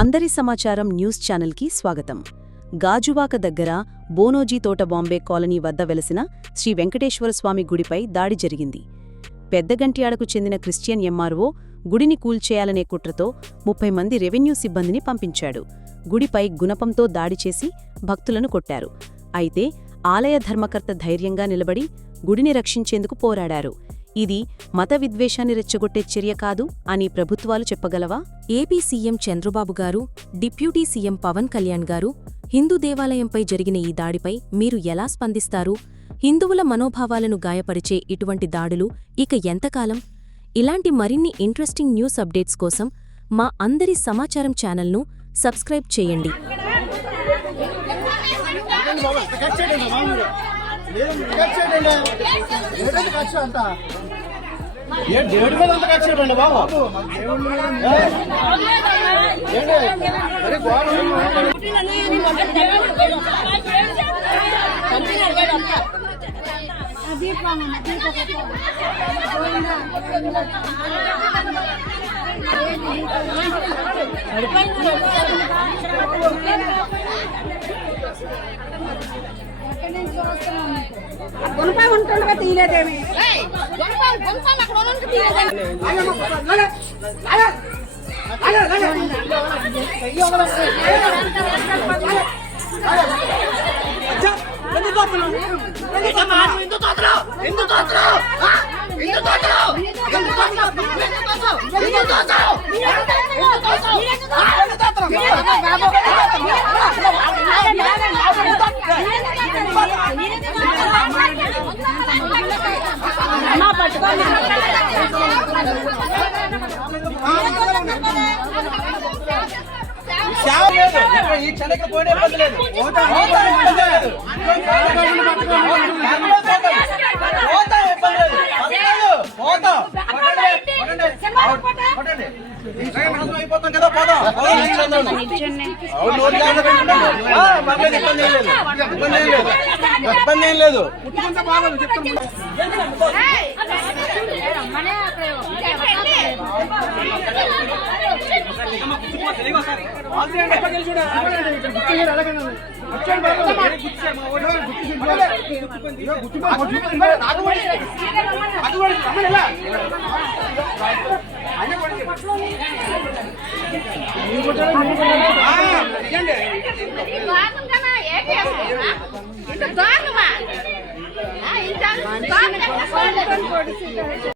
అందరి సమాచారం న్యూస్ ఛానల్కి స్వాగతం. గాజువాక దగ్గర బోనోజీ తోట బాంబే కాలనీ వద్ద వెలసిన శ్రీ వెంకటేశ్వర స్వామి గుడిపై దాడి జరిగింది. పెద్దగంట్యాడకు చెందిన క్రిస్టియన్ ఎంఆర్ఓ గుడిని కూల్చేయాలనే కుట్రతో ముప్పై మంది రెవెన్యూ సిబ్బందిని పంపించాడు. గుడిపై గుణపంతో దాడి చేసి భక్తులను కొట్టారు. అయితే ఆలయ ధర్మకర్త ధైర్యంగా నిలబడి గుడిని రక్షించేందుకు పోరాడారు. ఇది మత విద్వేషాన్ని రెచ్చగొట్టే చర్య కాదు అని ప్రభుత్వాలు చెప్పగలవా? ఏపీ సీఎం చంద్రబాబు గారు డిప్యూటీ సీఎం పవన్ కళ్యాణ్ గారు హిందూ దేవాలయంపై జరిగిన ఈ దాడిపై మీరు ఎలా స్పందిస్తారు? హిందువుల మనోభావాలను గాయపరిచే ఇటువంటి దాడులు ఇక ఎంతకాలం? ఇలాంటి మరిన్ని ఇంట్రెస్టింగ్ న్యూస్ అప్డేట్స్ కోసం మా అందరి సమాచారం ఛానల్ను సబ్స్క్రైబ్ చేయండి. ఏంటండి అంత ఏ దేవుడి మీద అంత ఖర్చు చేయండి బాబు దేవుడి నుంచి మరి గుణపై ఉంటుండగా తీయలేదేమి సేవ ఈ క్షణకి పోయిన ఇబ్బంది జాగ్రత్త పెట్టుకోండి. ఆ, పర్లేదు ఇబ్బంది ఏం లేదు ఇబ్బంది ఏం లేదు ఇబ్బంది ఏం లేదు ఏంటి ఇంత దారుణమా ఇంత దారుణంగా